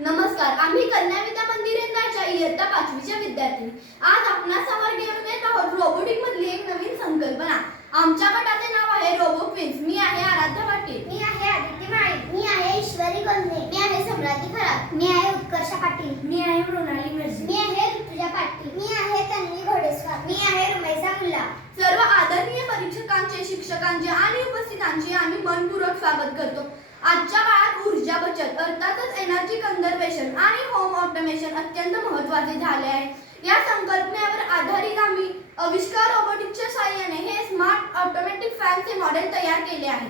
नमस्कार, आम्ही कन्या विद्या मंदिर यंदाच्या इयत्ता 5वीच्या विद्यार्थी आज आपणासमोर घेऊन येत आहोत रोबोटिक मधली एक नवीन संकल्पना। आमच्या गटाचे नाव आहे रोबो क्वीन्स। मी आहे आराध्या पाटील, मी आहे आदिती माळी, मी आहे ईश्वरी कोल्हे, मी आहे सम्राती खरात, मी आहे उत्कर्ष पाटील, मी आहे मृणाली मिर्झी, मी आहे ऋतुजा पाटील, मी आहे तन्वी घोडेस्वार, मी आहे रुमैसा मुल्ला। सर्व आदरणीय परीक्षकांचे, शिक्षकांचे आणि उपस्थितांचे आम्ही मनपूर्वक स्वागत करतो। आजच्या काळात ऊर्जा बचत अर्थातच एनर्जी कन्झर्वेशन आणि होम ऑटोमेशन अत्यंत महत्त्वाचे झाले आहे। या संकल्पनेवर आधारित आम्ही आविष्कार रोबोटिक्सच्या सहाय्याने हे स्मार्ट ऑटोमॅटिक फॅनचे मॉडेल तयार केले आहे।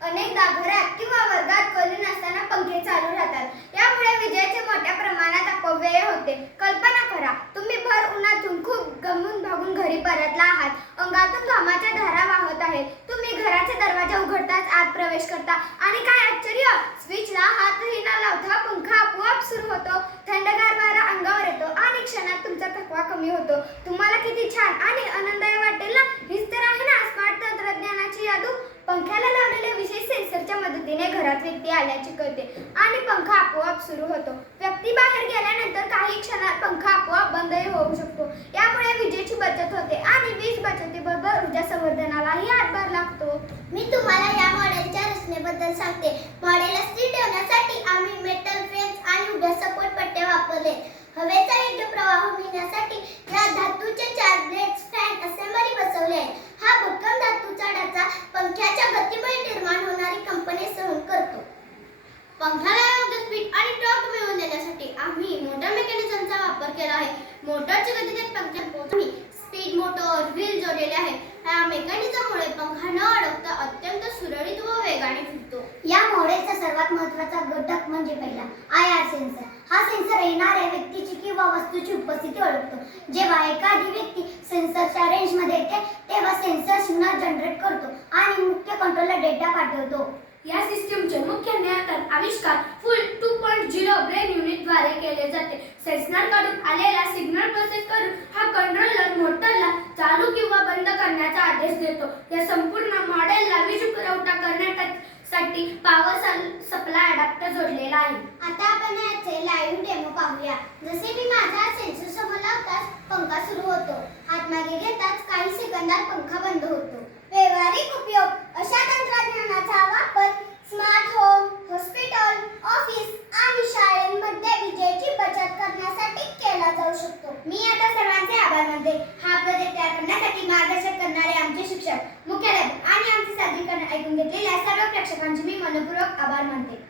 अनेकदा घरात किंवा वर्गात खोली नसताना पंखे चालू राहतात, यामुळे विजेचे मोठ्या प्रमाणात अपव्यय होते। कल्पना करा, तुम्ही भर उन्हातून खूप गमून भागून घरी परतला आहात, अंगातून घामाच्या धारा वाहत आहेत, तुम्ही घराचा दरवाजा उघडताच आत प्रवेश करता आणि काय आश्चर्य, स्विचला हातही न लावता पंखा आपोआप सुरू होतो, थंडगार वारा अंगावर येतो आणि क्षणात तुमचा थकवा कमी होतो। तुम्हाला किती छान आणि आनंददायी वाटेल ना? हीच तर आहे ना स्मार्ट तंत्रज्ञानाची जादू। पंख्याला लावलेले विशेष सेन्सरच्या मदतीने घरात व्यक्ती आल्याचे कळते आणि पंखा आपोआप सुरू होतो। व्यक्ती बाहेर गेल्यानंतर काही क्षणात पंखा आपोआप बंदही होऊ शकतो। यामुळे विजेची बचत होते आणि वीज बचतीबरोबर ऊर्जा संवर्धनालाही हातभार लागतो। मी तुम्हाला या मॉडेलच्या रचनेबद्दल सांगते। मॉडेल स्थिर ठेवण्यासाठी आम्ही मेटल फ्रेम्स आणि उभ्या सपोर्ट पट्ट्या वापरले। हवेचा योग्य प्रवाह मिळण्यासाठी या धातूचे 4 ब्लेड्स फॅन असेंबली बसवले आहे। हा भक्कम धातूचा ढाचा पंख्याच्या गतीमुळे निर्माण होणारी कंपने सहन करतो। पंख्याला योग्य स्पीड आणि टॉर्क मिळवून देण्यासाठी आम्ही मोटर मेकॅनिझमचा वापर केला आहे। मोटरची गती ते पंख्यात स्पीड मोटर व्हील जोडलेले आहे। या मेकॅनिझममुळे पंखा न अडकता अत्यंत सुरळीत व वेगाने फिरतो। या मॉडेलचा सर्वात महत्त्वाचा घटक म्हणजे पहिला IR सेन्सर। हा सेन्सर येणाऱ्या व्यक्तीची किंवा वस्तूची उपस्थिती ओळखतो। जेव्हा एखादी व्यक्ती सेन्सरच्या रेंजमध्ये येते तेव्हा सेन्सर सिग्नल जनरेट करतो आणि मुख्य कंट्रोलला डेटा पाठवतो। या सिस्टमचे मुख्य नियंत्रण आविष्कार फुल 2.0 ब्रेन युनिट द्वारे केले जाते। सेन्सरकडून आलेला सिग्नल प्रोसेस करून हा कंट्रोलर मोटरला चालू किंवा बंद करण्याचा आदेश देतो। या संपूर्ण मॉडेलला वीज पुरवठा करण्यासाठी पॉवर सप्लाय अडॅप्टर जोडलेला आहे। आता आपण याचे लाईव्ह डेमो पाहूया। जसे मी माझ्या सेन्सर समोर लावताच पंखा सुरू होतो, हात मागे घेताच काही सेकंदात पंखा बंद होतो। व्यावहारिक उपयोग, अशा तंत्रज्ञानाचा वापर स्मार्ट होम, हॉस्पिटल, ऑफिस आणि शाळांमध्ये विजेची बचत करण्यासाठी केला जाऊ शकतो। मी आता सर्वांचे आभार मानते। हा प्रोजेक्ट तयार करण्यासाठी मार्गदर्शन करणारे आमचे शिक्षक, मुख्याध्यापक आणि आमचे सादरीकरण ऐकून घेतलेल्या सर्व प्रेक्षकांचे मी मनपूर्वक आभार मानते।